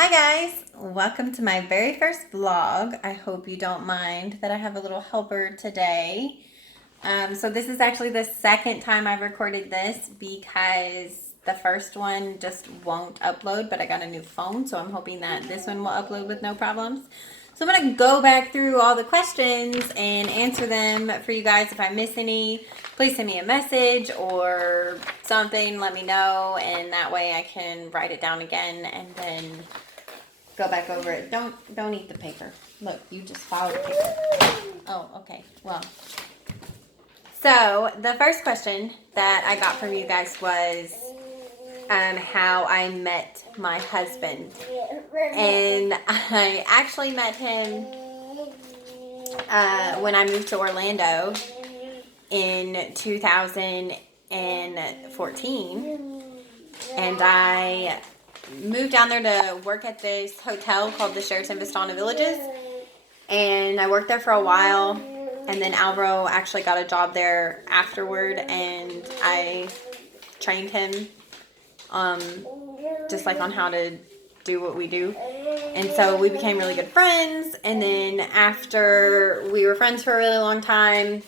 Hi guys, welcome to my very first vlog. I hope you don't mind that I have a little helper today. So this is actually the second time I've recorded this because the first one just won't upload, but I got a new phone, so I'm hoping that this one will upload with no problems. So I'm going to go back through all the questions and answer them for you guys. If I miss any, please send me a message or something, let me know, and that way I can write it down again and then go back over it. Don't eat the paper. Look, you just fouled the paper. Oh, okay. Well, so the first question that I got from you guys was how I met my husband, and I actually met him when I moved to Orlando in 2014, and I moved down there to work at this hotel called the Sheraton Vistana Villages, and I worked there for a while, and then Alvaro actually got a job there afterward, and I trained him just like on how to do what we do. And so we became really good friends, and then after we were friends for a really long time,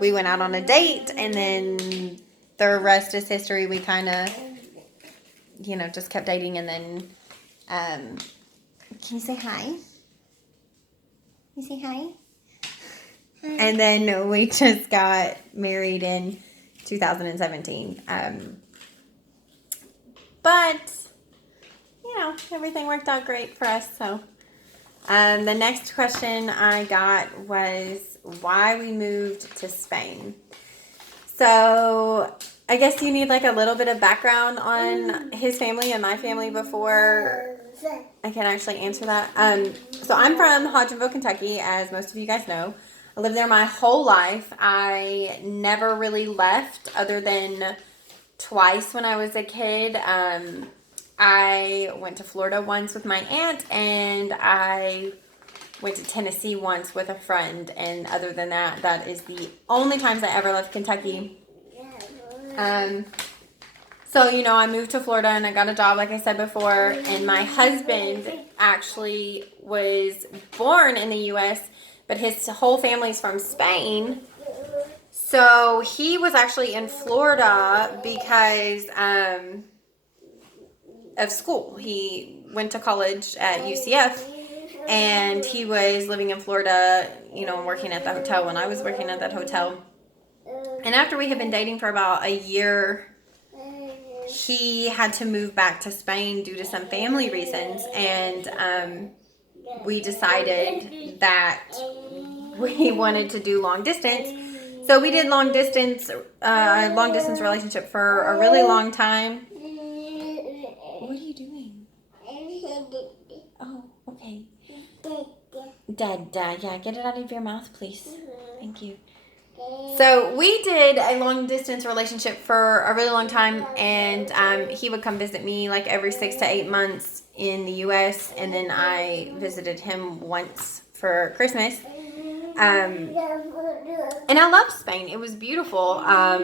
we went out on a date, and then the rest is history. We kind of just kept dating, and then can you say hi? You say hi? And then we just got married in 2017. But everything worked out great for us. So the next question I got was why we moved to Spain. So I guess you need like a little bit of background on his family and my family before I can actually answer that. So I'm from Hodgenville, Kentucky, as most of you guys know. I lived there my whole life. I never really left other than twice when I was a kid. I went to Florida once with my aunt, and I went to Tennessee once with a friend. And other than that, that is the only times I ever left Kentucky. So, I moved to Florida and I got a job, like I said before, and my husband actually was born in the U.S., but his whole family's from Spain. So he was actually in Florida because of school. He went to college at UCF, and he was living in Florida, working at the hotel when I was working at that hotel. And after we had been dating for about a year, he had to move back to Spain due to some family reasons, and we decided that we wanted to do long distance. So we did long distance relationship for a really long time. What are you doing? Oh, okay. Dad, yeah, get it out of your mouth, please. Thank you. So we did a long distance relationship for a really long time, and he would come visit me like every 6 to 8 months in the U.S., and then I visited him once for Christmas. And I loved Spain. It was beautiful. I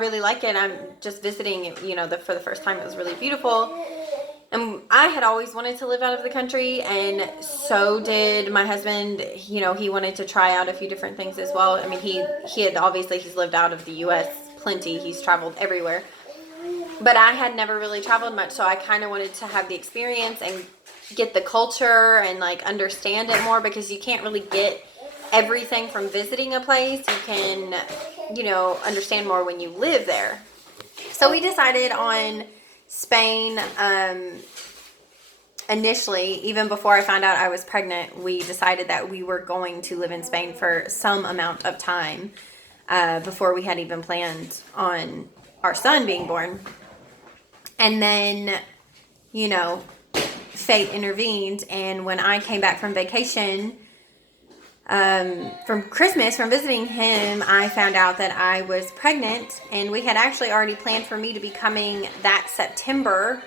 really like it. I'm just visiting, for the first time. It was really beautiful. And I had always wanted to live out of the country, and so did my husband. He wanted to try out a few different things as well. I mean, he's lived out of the U.S. plenty. He's traveled everywhere. But I had never really traveled much, so I kind of wanted to have the experience and get the culture and like understand it more, because you can't really get everything from visiting a place. You can, understand more when you live there. So we decided on Spain. Initially, even before I found out I was pregnant, we decided that we were going to live in Spain for some amount of time before we had even planned on our son being born. And then, fate intervened, and when I came back from vacation, from Christmas, from visiting him, I found out that I was pregnant, and we had actually already planned for me to be coming that September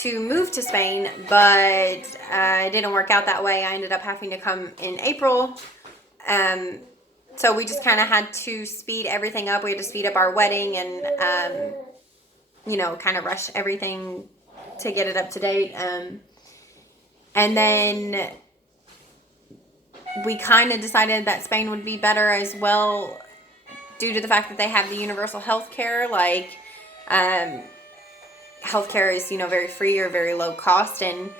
to move to Spain, but it didn't work out that way. I ended up having to come in April. So we just kind of had to speed everything up. We had to speed up our wedding, and kind of rush everything to get it up to date. And then we kind of decided that Spain would be better as well due to the fact that they have the universal health care. Like, healthcare is, very free or very low cost. And,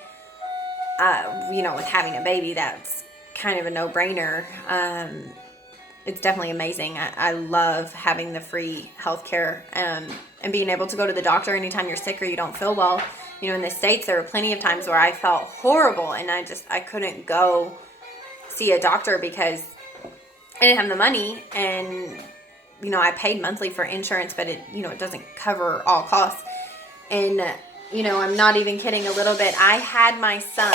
with having a baby, that's kind of a no-brainer. It's definitely amazing. I love having the free healthcare, and being able to go to the doctor anytime you're sick or you don't feel well. In the States, there were plenty of times where I felt horrible and I couldn't go see a doctor because I didn't have the money, and I paid monthly for insurance, but it doesn't cover all costs. And I'm not even kidding a little bit. I had my son,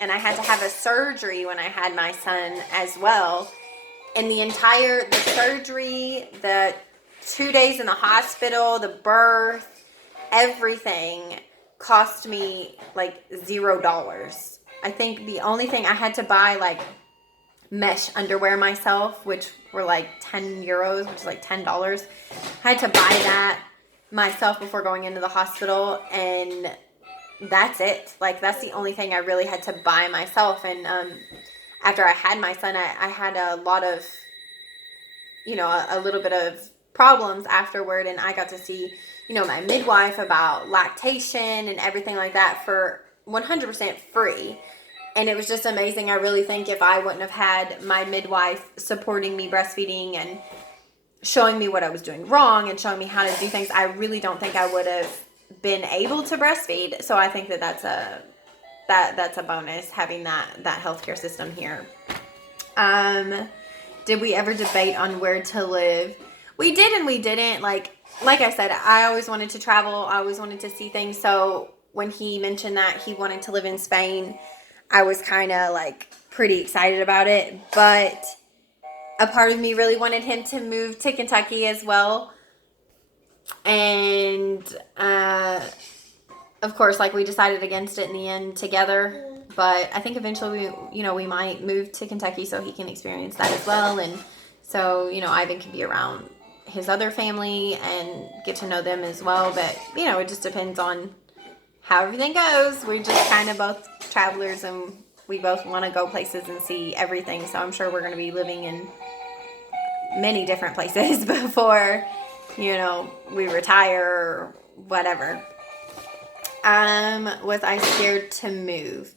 and I had to have a surgery when I had my son as well. And the surgery, the 2 days in the hospital, the birth, everything cost me like $0. I think the only thing I had to buy, like, mesh underwear myself, which were like 10 euros, which is like $10. I had to buy that myself before going into the hospital, and that's it. Like, that's the only thing I really had to buy myself. And after I had my son, I had a lot of, a little bit of problems afterward, and I got to see, my midwife about lactation and everything like that for 100% free. And it was just amazing. I really think if I wouldn't have had my midwife supporting me breastfeeding and showing me what I was doing wrong and showing me how to do things, I really don't think I would have been able to breastfeed. So I think that's a bonus, having that healthcare system here. Did we ever debate on where to live? We did and we didn't. Like I said, I always wanted to travel. I always wanted to see things. So when he mentioned that he wanted to live in Spain, I was kind of like pretty excited about it. But a part of me really wanted him to move to Kentucky as well. And of course, like, we decided against it in the end together. But I think eventually we might move to Kentucky so he can experience that as well. And so, Ivan can be around his other family and get to know them as well. But, it just depends on how everything goes. We're just kind of both travelers, and we both want to go places and see everything. So I'm sure we're going to be living in many different places before, we retire or whatever. Was I scared to move?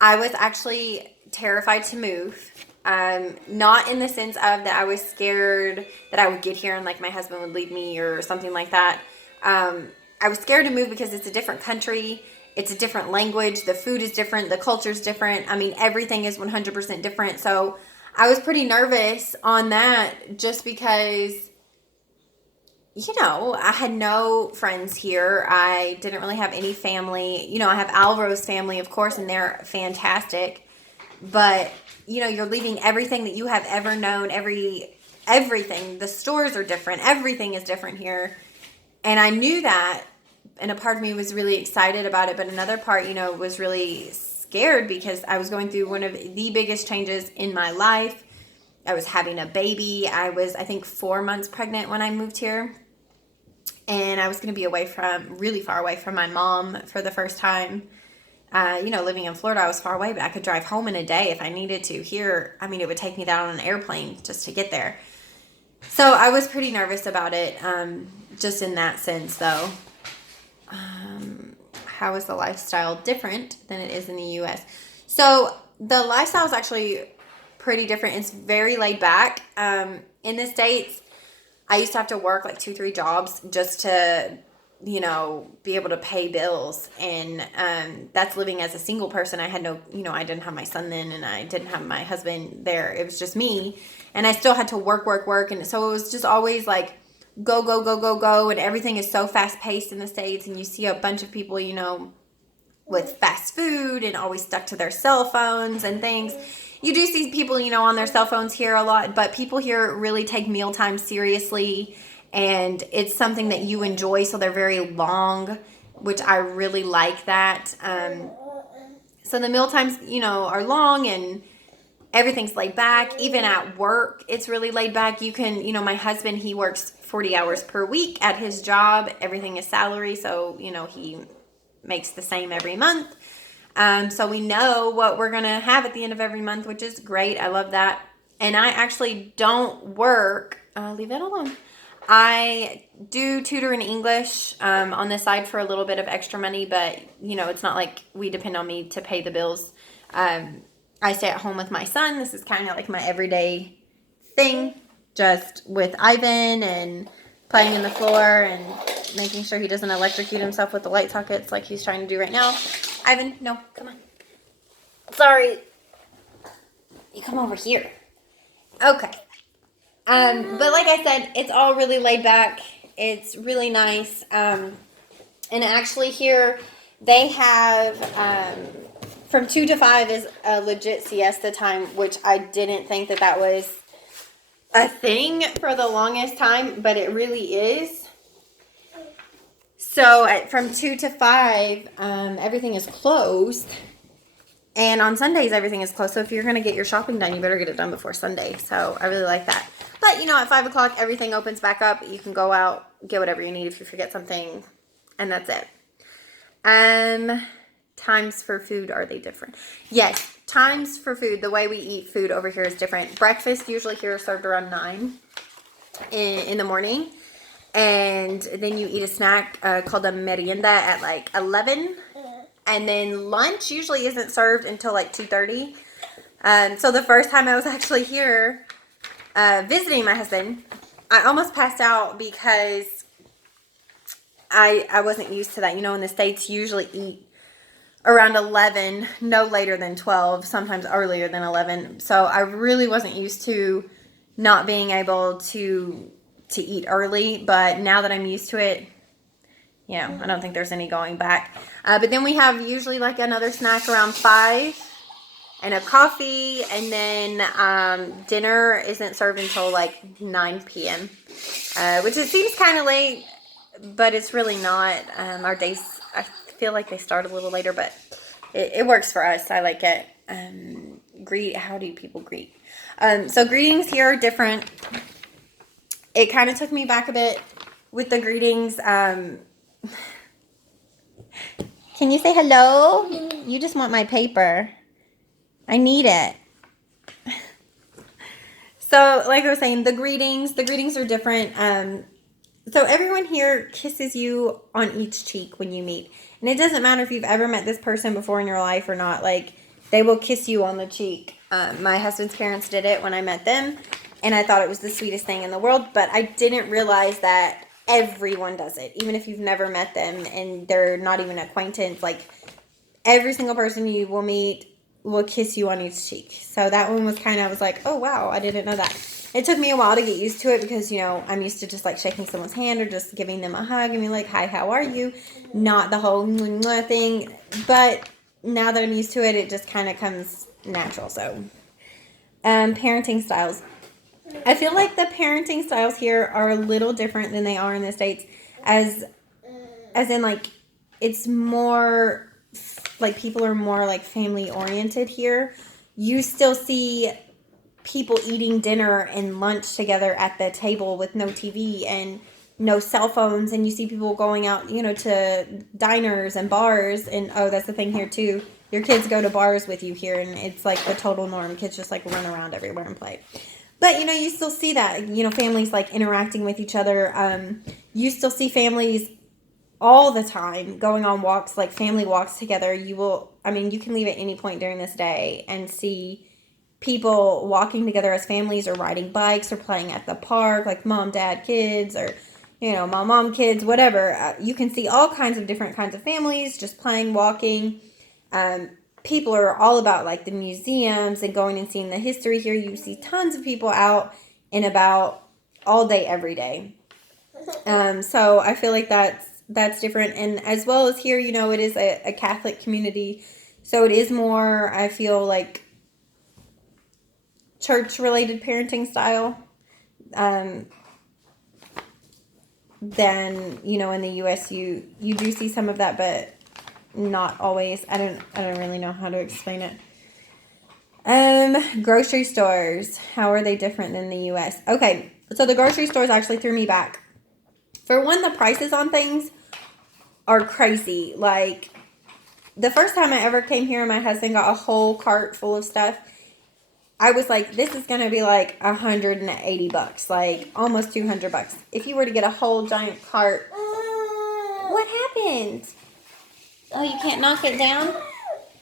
I was actually terrified to move. Not in the sense of that I was scared that I would get here and, like, my husband would leave me or something like that. I was scared to move because it's a different country. It's a different language. The food is different. The culture is different. I mean, everything is 100% different. So I was pretty nervous on that, just because, I had no friends here. I didn't really have any family. I have Alvaro's family, of course, and they're fantastic. But, you're leaving everything that you have ever known, everything. The stores are different. Everything is different here. And I knew that, and a part of me was really excited about it, but another part, was really scared because I was going through one of the biggest changes in my life. I was having a baby. I was, I think, 4 months pregnant when I moved here. And I was going to be really far away from my mom for the first time. Living in Florida, I was far away, but I could drive home in a day if I needed to. Here, I mean, it would take me down on an airplane just to get there. So I was pretty nervous about it, just in that sense, though. How is the lifestyle different than it is in the U.S.? So the lifestyle is actually pretty different. It's very laid back. In the States, I used to have to work like 2-3 jobs just to, be able to pay bills. And that's living as a single person. I had I didn't have my son then, and I didn't have my husband there. It was just me. And I still had to work. And so it was just always like, go. And everything is so fast paced in the States. And you see a bunch of people, with fast food and always stuck to their cell phones and things. You do see people, on their cell phones here a lot, but people here really take mealtime seriously, and it's something that you enjoy, so they're very long, which I really like that. So the meal times, are long, and everything's laid back. Even at work, it's really laid back. You can, my husband, he works 40 hours per week at his job. Everything is salary, so, he makes the same every month. So we know what we're going to have at the end of every month, which is great. I love that. And I actually don't work. Leave that alone. I do tutor in English on the side for a little bit of extra money, but, it's not like we depend on me to pay the bills. I stay at home with my son. This is kind of like my everyday thing, just with Ivan and playing in the floor and making sure he doesn't electrocute himself with the light sockets like he's trying to do right now. Ivan, no, come on. Sorry. You come over here. Okay. But like I said, it's all really laid back. It's really nice. And actually here they have from 2 to 5 is a legit siesta time, which I didn't think that was a thing for the longest time, but it really is. So from 2 to 5, everything is closed. And on Sundays, everything is closed. So if you're going to get your shopping done, you better get it done before Sunday. So I really like that. But, at 5 o'clock, everything opens back up. You can go out, get whatever you need if you forget something. And that's it. Times for food, are they different? Yes, times for food. The way we eat food over here is different. Breakfast usually here is served around 9 in the morning. And then you eat a snack called a merienda at like 11. And then lunch usually isn't served until like 2:30. So the first time I was actually here visiting my husband, I almost passed out because I wasn't used to that. In the States, you usually eat around 11, no later than 12, sometimes earlier than 11. So I really wasn't used to not being able to eat early. But now that I'm used to it, I don't think there's any going back. But then we have usually like another snack around 5 and a coffee. And then dinner isn't served until like 9 p.m., which it seems kind of late, but it's really not. Our days, I feel like they start a little later, but it works for us. I like it. How do people greet? So greetings here are different. It kind of took me back a bit with the greetings. Can you say hello? You just want my paper. I need it. So, like I was saying, the greetings are different. So everyone here kisses you on each cheek when you meet. And it doesn't matter if you've ever met this person before in your life or not. Like, they will kiss you on the cheek. My husband's parents did it when I met them. And I thought it was the sweetest thing in the world. But I didn't realize that everyone does it, even if you've never met them and they're not even an acquaintance. Like, every single person you will meet will kiss you on each cheek. So that one was I was like, oh wow, I didn't know that. It took me a while to get used to it because, I'm used to just like shaking someone's hand or just giving them a hug and be like, hi, how are you? Not the whole thing. But now that I'm used to it, it just kind of comes natural. So, parenting styles. I feel like the parenting styles here are a little different than they are in the States, as in like it's more like people are more like family oriented here. You still see people eating dinner and lunch together at the table with no TV and no cell phones, and you see people going out, to diners and bars, and that's the thing here too. Your kids go to bars with you here, and it's like the total norm. Kids just like run around everywhere and play. But, you still see that, families like interacting with each other. You still see families all the time going on walks, like family walks together. You can leave at any point during this day and see people walking together as families or riding bikes or playing at the park, like mom, dad, kids, or, mom, kids, whatever. You can see all kinds of different kinds of families just playing, walking. People are all about like the museums and going and seeing the history here. You see tons of people out and about all day, every day. So I feel like that's different. And as well as here, it is a Catholic community. So it is more, I feel like, church-related parenting style than, in the U.S. You do see some of that, but not always. I don't really know how to explain it. Grocery stores. How are they different than the U.S.? Okay, So the grocery stores actually threw me back. For one, the prices on things are crazy. Like, the first time I ever came here, my husband got a whole cart full of stuff. I was like, this is going to be like $180, like almost $200. If you were to get a whole giant cart, what happened? Oh, you can't knock it down?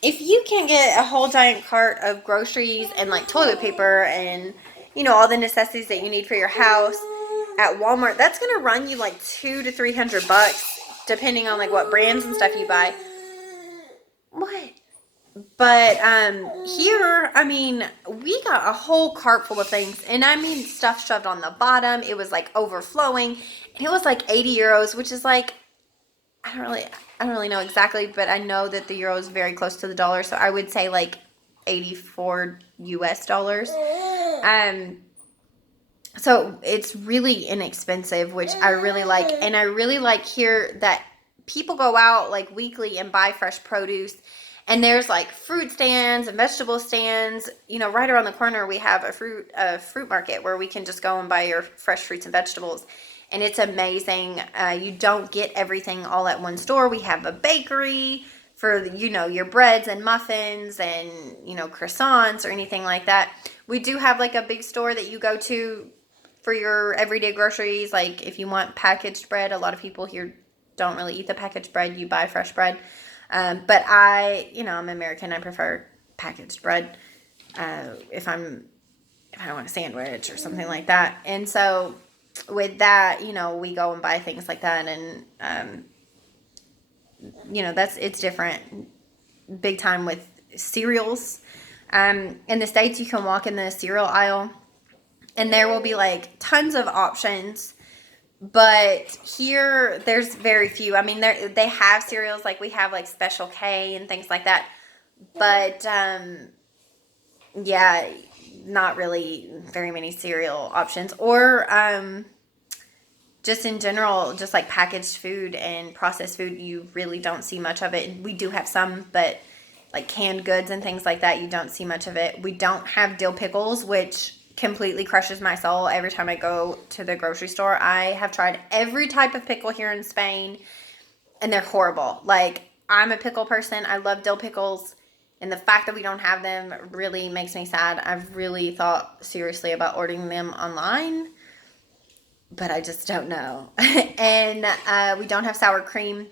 If you can get a whole giant cart of groceries and like toilet paper and, you know, all the necessities that you need for your house at Walmart, that's going to run you like $200 to $300, depending on like what brands and stuff you buy. What? But here, I mean, we got a whole cart full of things, and I mean stuff shoved on the bottom. It was like overflowing, and it was like 80 euros, which is like, I don't really know exactly, but I know that the euro is very close to the dollar, so I would say like 84 US dollars. So it's really inexpensive, which I really like, and I really like here that people go out like weekly and buy fresh produce. And there's like fruit stands and vegetable stands. You know, right around the corner we have a fruit market where we can just go and buy your fresh fruits and vegetables. And it's amazing. You don't get everything all at one store. We have a bakery for, you know, your breads and muffins and, you know, croissants or anything like that. We do have like a big store that you go to for your everyday groceries. Like if you want packaged bread, a lot of people here don't really eat the packaged bread. You buy fresh bread. But I'm American. I prefer packaged bread if I don't want a sandwich or something like that. And so with that, you know, we go and buy things like that, and you know, it's different, big time with cereals. In the States, you can walk in the cereal aisle, and there will be like tons of options. But here, there's very few. I mean, they have cereals, like we have like Special K and things like that. But, yeah, not really very many cereal options. Or just in general, just like packaged food and processed food, you really don't see much of it. We do have some, but like canned goods and things like that, you don't see much of it. We don't have dill pickles, which completely crushes my soul every time I go to the grocery store. I have tried every type of pickle here in Spain, and they're horrible. Like, I'm a pickle person. I love dill pickles, and the fact that we don't have them really makes me sad. I've really thought seriously about ordering them online, but I just don't know. And we don't have sour cream.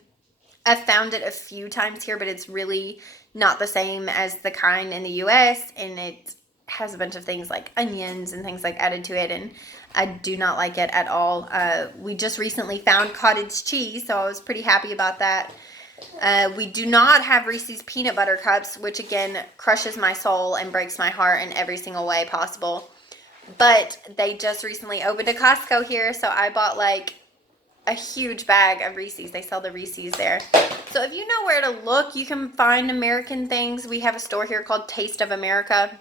I've found it a few times here, but it's really not the same as the kind in the US, and it has a bunch of things like onions and things like added to it, and I do not like it at all. We just recently found cottage cheese, so I was pretty happy about that. We do not have Reese's peanut butter cups, which again crushes my soul and breaks my heart in every single way possible. But they just recently opened a Costco here, so I bought like a huge bag of Reese's. They sell the Reese's there. So if you know where to look, you can find American things. We have a store here called Taste of America.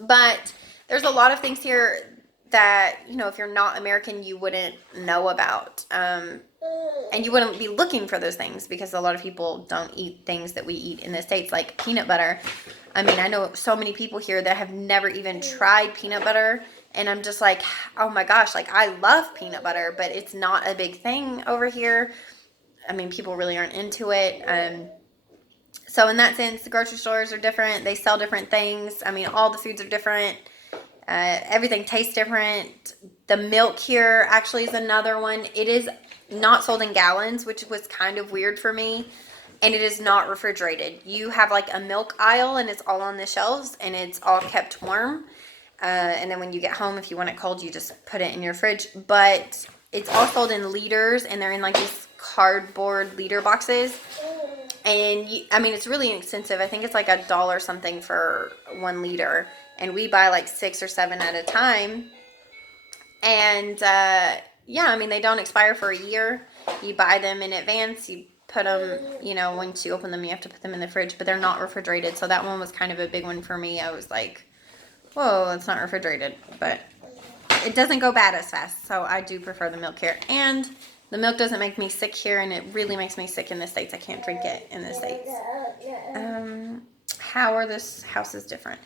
But there's a lot of things here that, you know, if you're not American, you wouldn't know about. And you wouldn't be looking for those things because a lot of people don't eat things that we eat in the States, like peanut butter. I mean, I know so many people here that have never even tried peanut butter. And I'm just like, oh my gosh, like I love peanut butter, but it's not a big thing over here. I mean, people really aren't into it. So in that sense, the grocery stores are different. They sell different things. I mean, all the foods are different. Everything tastes different. The milk here actually is another one. It is not sold in gallons, which was kind of weird for me. And it is not refrigerated. You have like a milk aisle, and it's all on the shelves, and it's all kept warm. And then when you get home, if you want it cold, you just put it in your fridge. But it's all sold in liters, and they're in like these cardboard liter boxes. And I mean, it's really inexpensive. I think it's like $1 something for 1 liter. And we buy like 6 or 7 at a time. And yeah, I mean, they don't expire for a year. You buy them in advance. You put them, you know, once you open them, you have to put them in the fridge. But they're not refrigerated. So that one was kind of a big one for me. I was like, whoa, it's not refrigerated. But it doesn't go bad as fast. So I do prefer the milk here. And the milk doesn't make me sick here, and it really makes me sick in the States. I can't drink it in the States. How are this houses different?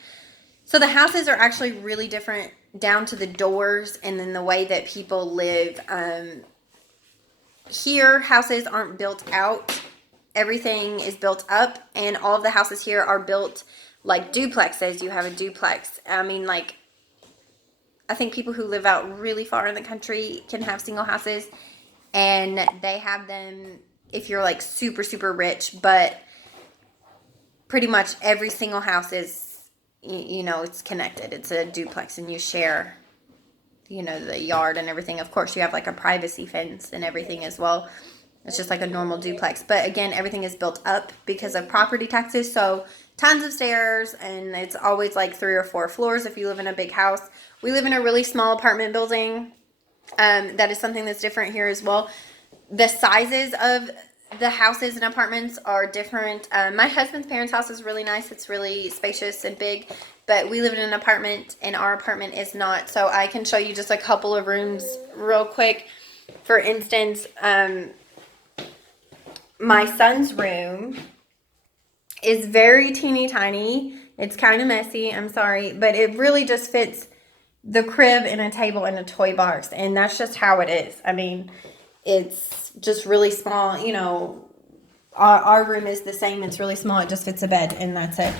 So the houses are actually really different down to the doors and then the way that people live. Here, houses aren't built out. Everything is built up, and all of the houses here are built like duplexes. You have a duplex. I mean, like, I think people who live out really far in the country can have single houses, and they have them if you're like super, super rich, but pretty much every single house is, you know, it's connected. It's a duplex, and you share, you know, the yard and everything. Of course, you have like a privacy fence and everything as well. It's just like a normal duplex. But again, everything is built up because of property taxes. So tons of stairs, and it's always like 3 or 4 floors if you live in a big house. We live in a really small apartment building. That is something that's different here as well. The sizes of the houses and apartments are different. My husband's parents' house is really nice. It's really spacious and big. But we live in an apartment, and our apartment is not. So I can show you just a couple of rooms real quick. For instance, my son's room is very teeny tiny. It's kind of messy, I'm sorry, but it really just fits the crib and a table and a toy box, and that's just how it is. I mean, it's just really small. You know, our room is the same. It's really small. It just fits a bed, and that's it.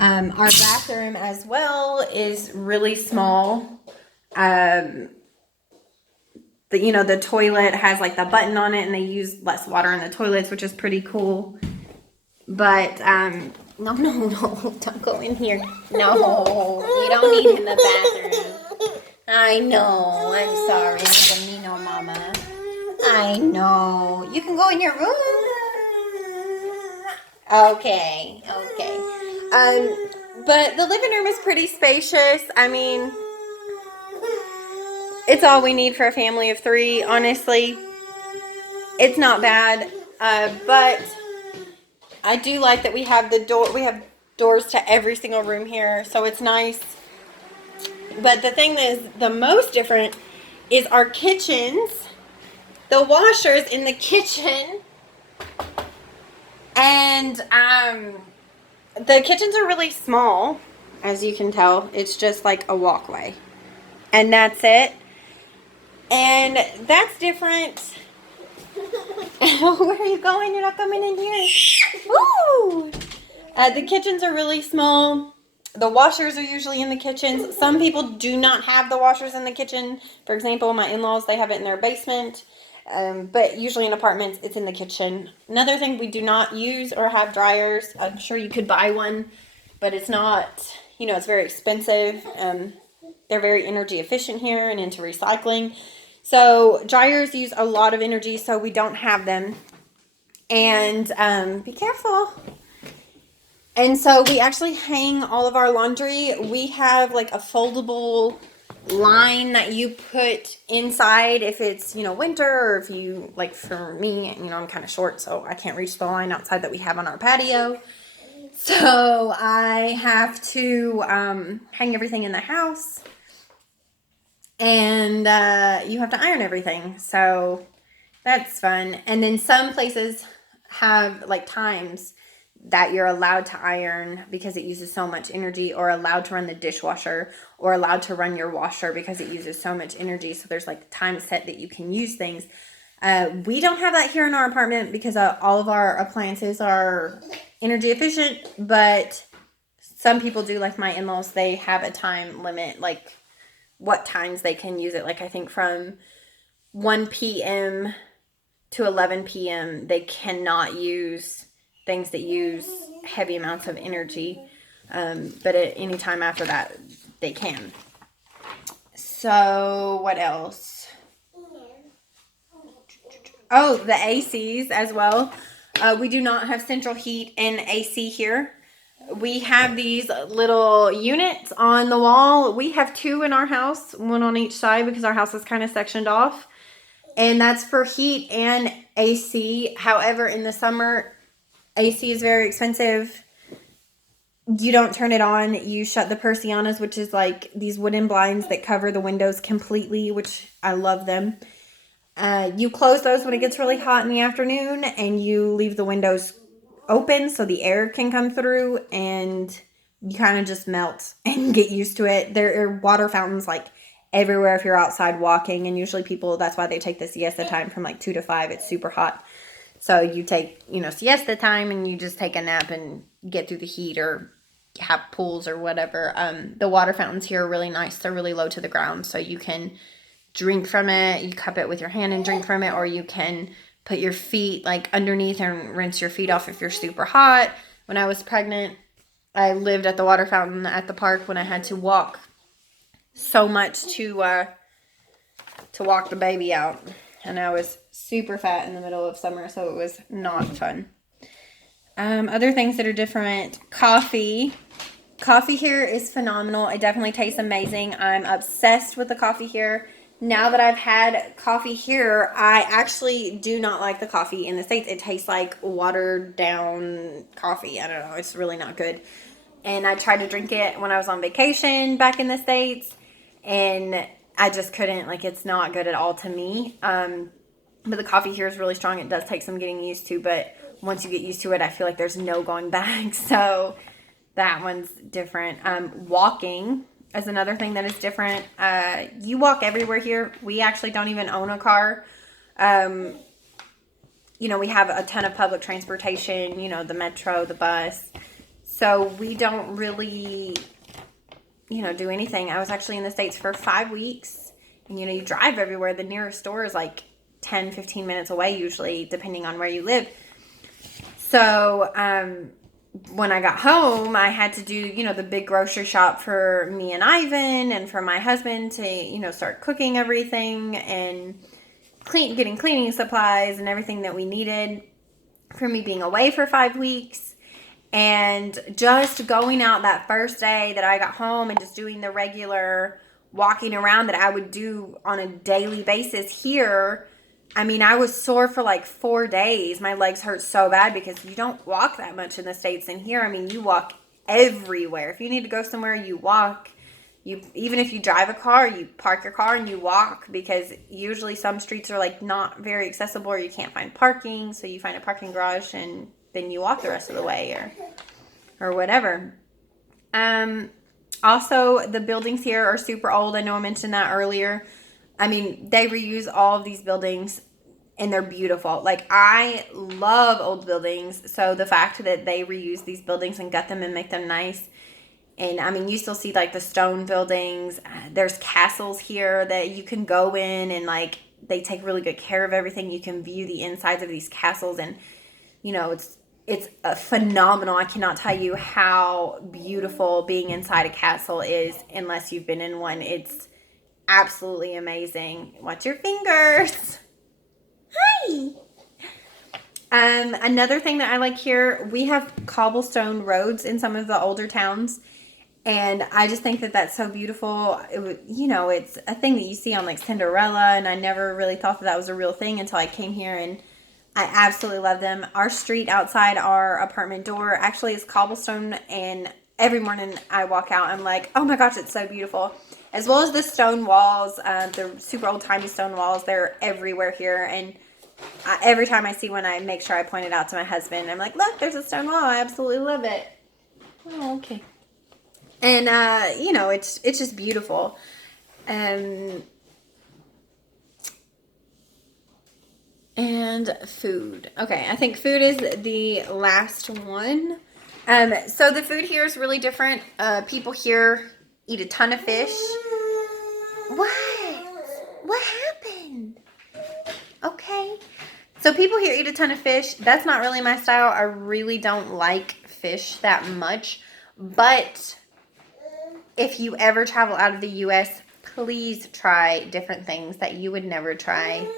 Our bathroom as well is really small. The toilet has like the button on it, and they use less water in the toilets, which is pretty cool. But no, don't go in here. No, you don't need in the bathroom. I know. I'm sorry. I'm a mean old mama. I know. You can go in your room. Okay. But the living room is pretty spacious. I mean, it's all we need for a family of 3, honestly. It's not bad. But I do like that we have we have doors to every single room here, so it's nice. But the thing that is the most different is our kitchens. The washers in the kitchen. And the kitchens are really small, as you can tell. It's just like a walkway. And that's it. And that's different. Where are you going? You're not coming in here. Woo! The kitchens are really small. The washers are usually in the kitchens. Some people do not have the washers in the kitchen. For example, my in-laws, they have it in their basement. But usually in apartments, it's in the kitchen. Another thing, we do not use or have dryers. I'm sure you could buy one, but it's not, it's very expensive. They're very energy efficient here and into recycling. So dryers use a lot of energy, so we don't have them. And be careful. And so we actually hang all of our laundry. We have like a foldable line that you put inside if it's, winter, or if you, like for me, I'm kind of short, so I can't reach the line outside that we have on our patio. So I have to hang everything in the house. And you have to iron everything. So that's fun. And then some places have like times that you're allowed to iron because it uses so much energy, or allowed to run the dishwasher, or allowed to run your washer because it uses so much energy. So there's like time set that you can use things. We don't have that here in our apartment because all of our appliances are energy efficient, but some people do, like my in-laws, they have a time limit, like what times they can use it. Like I think from 1 p.m. to 11 p.m. they cannot use things that use heavy amounts of energy. But at any time after that, they can. So what else? Oh, the ACs as well. We do not have central heat and AC here. We have these little units on the wall. We have 2 in our house, 1 on each side because our house is kind of sectioned off. And that's for heat and AC. However, in the summer, AC is very expensive. You don't turn it on. You shut the persianas, which is like these wooden blinds that cover the windows completely, which I love them. You close those when it gets really hot in the afternoon, and you leave the windows open so the air can come through, and you kind of just melt and get used to it. There are water fountains like everywhere if you're outside walking, and usually people, that's why they take the siesta time from like 2 to 5. It's super hot. So you take, siesta time and you just take a nap and get through the heat or have pools or whatever. The water fountains here are really nice. They're really low to the ground, so you can drink from it. You cup it with your hand and drink from it, or you can put your feet like underneath and rinse your feet off if you're super hot. When I was pregnant, I lived at the water fountain at the park when I had to walk so much to walk the baby out. And I was super fat in the middle of summer, so it was not fun. Other things that are different, coffee. Coffee here is phenomenal. It definitely tastes amazing. I'm obsessed with the coffee here. Now that I've had coffee here, I actually do not like the coffee in the States. It tastes like watered down coffee. I don't know. It's really not good. And I tried to drink it when I was on vacation back in the States, and I just couldn't. Like, it's not good at all to me. But the coffee here is really strong. It does take some getting used to, but once you get used to it, I feel like there's no going back. So that one's different. Walking is another thing that is different. You walk everywhere here. We actually don't even own a car. We have a ton of public transportation, the metro, the bus. So we don't really, do anything. I was actually in the States for 5 weeks, and, you drive everywhere. The nearest store is like 10, 15 minutes away, usually, depending on where you live. So, when I got home, I had to do, the big grocery shop for me and Ivan and for my husband to, start cooking everything and getting cleaning supplies and everything that we needed for me being away for 5 weeks. And just going out that first day that I got home and just doing the regular walking around that I would do on a daily basis here, I mean, I was sore for like 4 days. My legs hurt so bad because you don't walk that much in the States. And here, I mean, you walk everywhere. If you need to go somewhere, you walk. Even if you drive a car, you park your car and you walk, because usually some streets are like not very accessible or you can't find parking. So you find a parking garage and then you walk the rest of the way or whatever. Also, the buildings here are super old. I know I mentioned that earlier. I mean, they reuse all of these buildings and they're beautiful. Like, I love old buildings. So the fact that they reuse these buildings and gut them and make them nice. And I mean, you still see like the stone buildings. There's castles here that you can go in, and like they take really good care of everything. You can view the insides of these castles, and it's a phenomenal. I cannot tell you how beautiful being inside a castle is unless you've been in one. It's absolutely amazing. Watch your fingers. Hi. Another thing that I like here, we have cobblestone roads in some of the older towns, and I just think that that's so beautiful. It's a thing that you see on like Cinderella, and I never really thought that was a real thing until I came here, and I absolutely love them. Our street outside our apartment door actually is cobblestone, and every morning I walk out, I'm like, oh my gosh, it's so beautiful. As well as the stone walls, the super old-timey stone walls. They're everywhere here, and every time I see one, I make sure I point it out to my husband. I'm like, look, there's a stone wall. I absolutely love it. Oh, okay. And, it's just beautiful. And food. Okay, I think food is the last one. So the food here is really different. People here eat a ton of fish. What happened? Okay. So people here eat a ton of fish. That's not really my style. I really don't like fish that much. But if you ever travel out of the U.S., please try different things that you would never try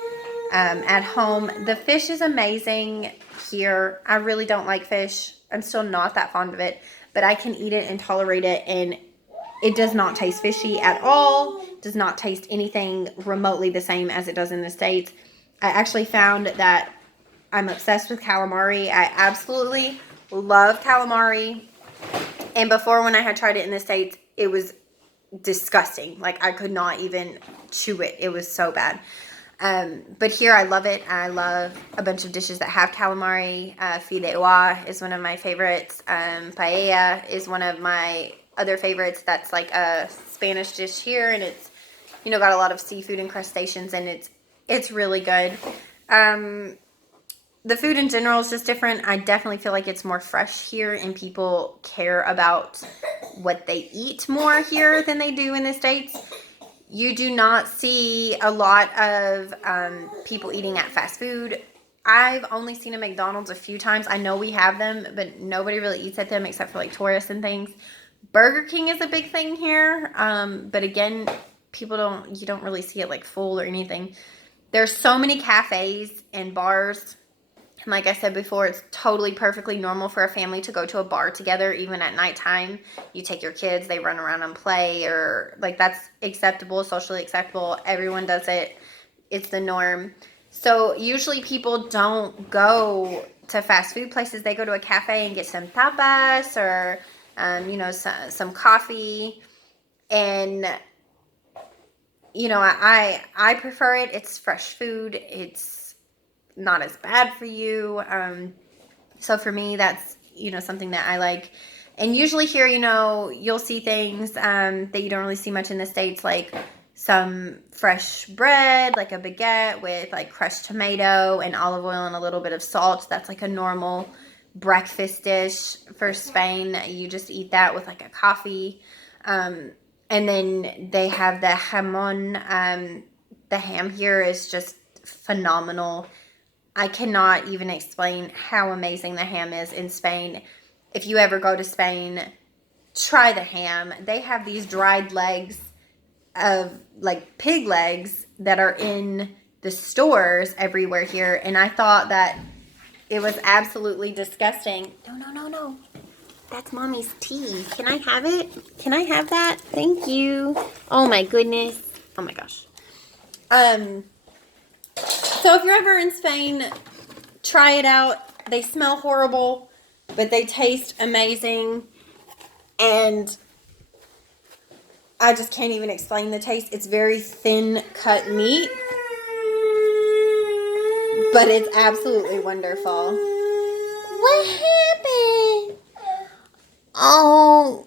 at home. The fish is amazing here. I really don't like fish. I'm still not that fond of it, but I can eat it and tolerate it, and it does not taste fishy at all. Does not taste anything remotely the same as it does in the States. I actually found that I'm obsessed with calamari. I absolutely love calamari. And before, when I had tried it in the States, it was disgusting. Like, I could not even chew it. It was so bad. But here I love it. I love a bunch of dishes that have calamari. Fideuà is one of my favorites. Paella is one of my other favorites. That's like a Spanish dish here, and it's, you know, got a lot of seafood and crustaceans, and it's really good. The food in general is just different. I definitely feel like it's more fresh here, and people care about what they eat more here than they do in the States. You do not see a lot of people eating at fast food. I've only seen a McDonald's a few times. I know we have them, but nobody really eats at them except for like tourists and things. Burger King is a big thing here. But again, you don't really see it like full or anything. There's so many cafes and bars. And like I said before, it's totally perfectly normal for a family to go to a bar together, even at nighttime. You take your kids, they run around and play, or like that's acceptable, socially acceptable. Everyone does it. It's the norm. So usually people don't go to fast food places. They go to a cafe and get some tapas or, you know, some coffee. And, you know, I prefer it. It's fresh food. It's not as bad for you. So for me, that's, you know, something that I like. And usually here, you know, you'll see things that you don't really see much in the States, like some fresh bread, like a baguette with like crushed tomato and olive oil and a little bit of salt. That's like a normal breakfast dish for Spain. You just eat that with like a coffee. And then they have the jamon. The ham here is just phenomenal. I cannot even explain how amazing the ham is in Spain. If you ever go to Spain, try the ham. They have these dried legs of like pig legs that are in the stores everywhere here. And I thought that it was absolutely disgusting. No. That's Mommy's tea. Can I have it? Can I have that? Thank you. Oh my goodness. Oh my gosh. So if you're ever in Spain, try it out. They smell horrible, but they taste amazing. And I just can't even explain the taste. It's very thin cut meat, but it's absolutely wonderful. What happened? Oh.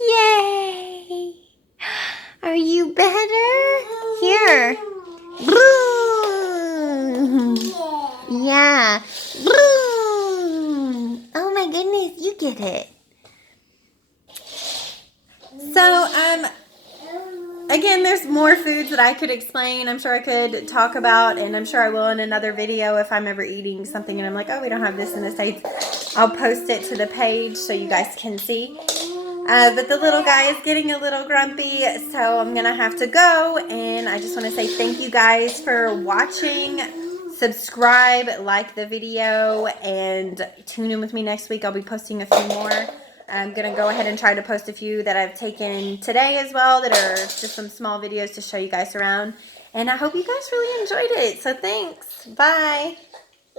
Yay. Are you better? Here. Yeah. Oh my goodness, you get it. So, again, there's more foods that I could explain. I'm sure I could talk about, and I'm sure I will in another video if I'm ever eating something and I'm like, oh, we don't have this in the States. I'll post it to the page so you guys can see. But the little guy is getting a little grumpy, so I'm going to have to go. And I just want to say thank you guys for watching. Subscribe, like the video, and tune in with me next week. I'll be posting a few more. I'm going to go ahead and try to post a few that I've taken today as well that are just some small videos to show you guys around. And I hope you guys really enjoyed it. So thanks. Bye.